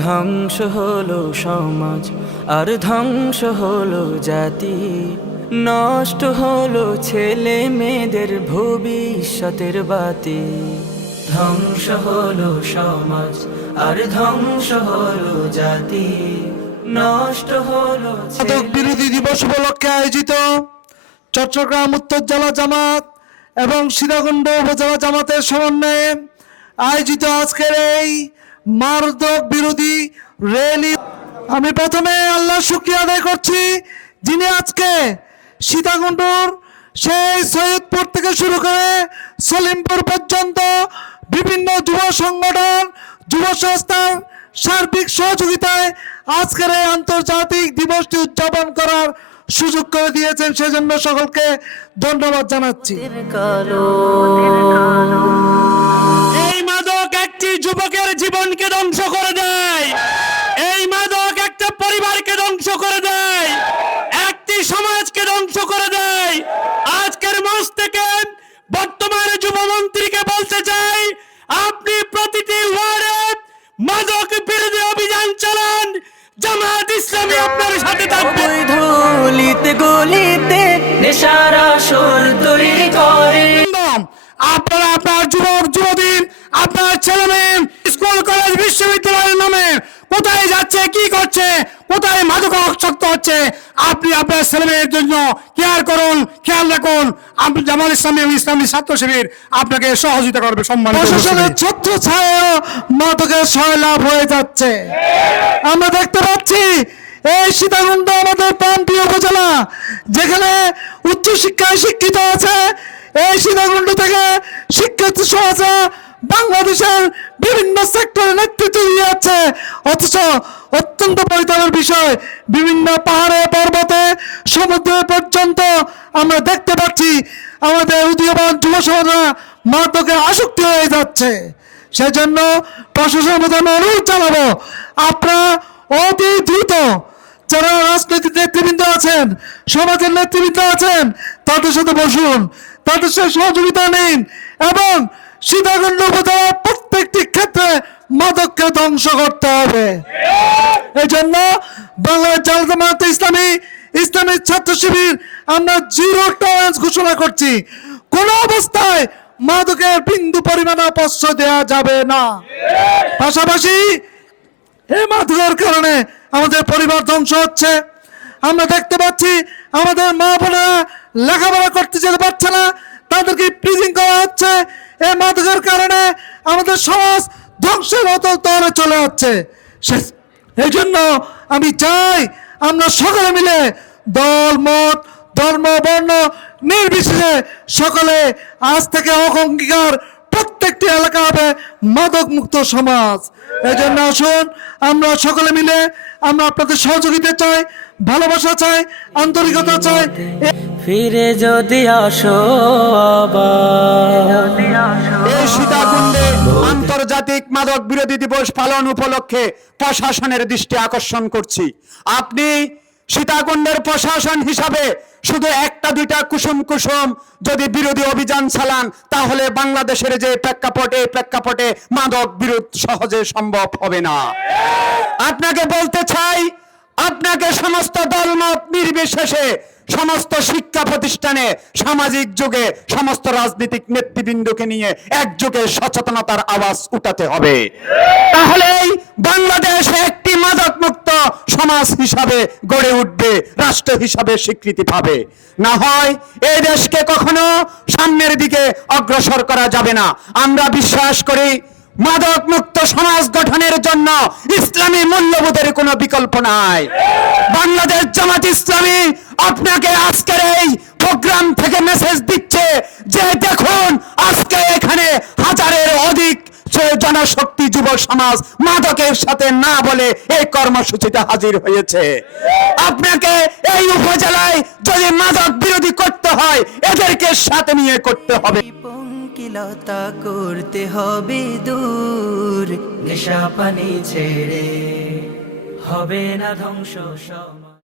ধ্বংস হলো সমাজ আর ধ্বংস হলো জাতি, নষ্ট হলো ছেলে মেয়েদের ভবিষ্যতের বাতি। ধ্বংস হলো সমাজ আর ধ্বংস হলো জাতি, নষ্ট হলো মাদক বিরোধী দিবস উপলক্ষে আয়োজিত চট্টগ্রাম উত্তর জেলা জামাত এবং সীতাকুণ্ড উপজেলা জামাতের সমন্বয়ে আয়োজিত আজকের এই মাদক বিরোধী র্যালি। আমি প্রথমে আল্লাহর শুকরিয়া আদায় করছি, যিনি আজকে সীতাকুণ্ডুর সেই সৈয়দপুর থেকে শুরু করে সলিমপুর পর্যন্ত বিভিন্ন যুব সংগঠন, যুব সংস্থার সার্বিক সহযোগিতায় আজকের এই আন্তর্জাতিক দিবসটি উদযাপন করার সুযোগ করে দিয়েছেন, সেজন্য সকলকে ধন্যবাদ জানাচ্ছি। এই মাদক একটি যুবকের জীবনকে ধ্বংস করে দেয়, এই মাদক একটা পরিবারকে ধ্বংস করে দেয়, একটি সমাজকে ধ্বংস করে দেয়। আজকের মঞ্চ থেকে বর্তমানে যুবমন্ত্রীকে বলতে চাই, আপনি প্রতিটি ওয়ার্ডে মাদক বিরোধী অভিযান চালান, জামাত ইসলামী আপনার সাথে থাকবে। গলিতে গলিতে নেশার আসর তৈরি করে। আপনারা আপনার যুবক যুবতী, আপনার ছেলে মেয়ে স্কুল কলেজ বিশ্ববিদ্যালয়ের নামে কোথায় যাচ্ছে, কি করছে, কোথায় মাদকাসক্ত হচ্ছে, আপনি আপনার ছেলে মেয়ের জন্য কেয়ার করুন, খেয়াল রাখুন। আপনি জামাত ইসলামী এবং ইসলামী ছাত্র শিবির আপনাকে সহযোগিতা করবে। সম্মান প্রশাসনের ছত্র ছায়া মাদকের সয়লাভ হয়ে যাচ্ছে। আমরা দেখতে পাচ্ছি এই সীতাকুণ্ড আমাদের প্রান্তীয় উপজেলা, যেখানে উচ্চশিক্ষায় শিক্ষিত আছে। এই সীতাকুণ্ড থেকে শিক্ষিত সমাজে বাংলাদেশের বিভিন্ন সেক্টরে নেতৃত্ব দিয়ে যাচ্ছে, অথচ অত্যন্ত পরিতাপের বিষয়, বিভিন্ন পাহাড়ে পর্বতে সমুদ্র পর্যন্ত আমরা দেখতে পাচ্ছি আমাদের উদীয়মান যুব সমাজরা মাদকে আসক্তি হয়ে যাচ্ছে। সেজন্য প্রশাসনের মধ্যে আমি অনুরোধ জানাবো, আপনারা অতি দ্রুত যারা রাজনৈতিক নেতৃবৃন্দ আছেন, সমাজের নেতৃবৃন্দ আছেন, তাদের সাথে বসুন, তাদের সাথে সহযোগিতা নিন এবং সীতাকুণ্ড উপজেলার প্রত্যেকটি ক্ষেত্রে মাদককে ধ্বংস করতে হবে। এই জন্য বাংলাদেশ জামাত ইসলামী, ইসলামী ছাত্র শিবির আমরা জিরো টলারেন্স ঘোষণা করছি। কোন অবস্থায় মাদকের বিন্দু পরিমাণে প্রশ্রয় দেওয়া যাবে না। পাশাপাশি এই মাদকের কারণে আমাদের পরিবার ধ্বংস হচ্ছে। আমরা দেখতে পাচ্ছি আমাদের মা বোনেরা লেখাপড়া করতে যেতে পারছে না, তাদেরকে প্রিজিং করা হচ্ছে। এই মাদকের কারণে আমাদের সমাজ ধ্বংসের তরে চলে যাচ্ছে। এই জন্য আমি চাই আমরা সকলে মিলে দল মত ধর্ম বর্ণ নির্বিশেষে সকলে আজ থেকে অঙ্গীকার, প্রত্যেকটি এলাকা হবে মাদক মুক্ত সমাজ। এই জন্য আসুন আমরা সকলে মিলে আমরা আপনাদের সহযোগিতা চাই, ভালোবাসা চাই, আন্তরিকতা চাই। ফিরে যদি আসো এই সীতাকুণ্ডে আন্তর্জাতিক মাদক বিরোধী দিবস পালন উপলক্ষে প্রশাসনের দৃষ্টি আকর্ষণ করছি। আপনি সীতাকুণ্ডের প্রশাসন হিসাবে শুধু একটা দুইটা কুসুম কুসুম যদি বিরোধী অভিযান চালান, তাহলে বাংলাদেশের যে প্রেক্ষাপটে মাদক বিরোধ সহজে সম্ভব হবে না। আপনাকে বলতে চাই, আপনাকে সমস্ত দলমত নির্বিশেষে সমস্ত শিক্ষা প্রতিষ্ঠানে, সামাজিক যুগে সমস্ত রাজনৈতিক নেতৃবৃন্দকে নিয়ে একযোগে সচেতনতার আওয়াজ উঠাতে হবে। তাহলেই বাংলাদেশ একটি মাদক মুক্ত সমাজ হিসাবে গড়ে উঠবে, রাষ্ট্র হিসাবে স্বীকৃতি পাবে। না হয় এই দেশকে কখনো সামনের দিকে অগ্রসর করা যাবে না। আমরা বিশ্বাস করি মাদক মুক্ত সমাজ গঠনের জন্য ইসলামী মূল্যবোধের কোনো বিকল্প নাই। বাংলাদেশ জামাত ইসলামী আপনাকে আজকের এই প্রোগ্রাম থেকে মেসেজ দিচ্ছে যে দেখুন, আজকে এখানে হাজারের অধিক জনশক্তি যুব সমাজ মাদকের সাথে না বলে এই কর্মসূচিতে হাজির হয়েছে। আপনাকে এই উপজেলায় যদি মাদক বিরোধী করতে হয়, এদেরকে সাথে নিয়ে করতে হবে। পঙ্কিলতা করতে হবে দূর, নেশা পানি ছেড়ে হবে না ধ্বংস সমাজ।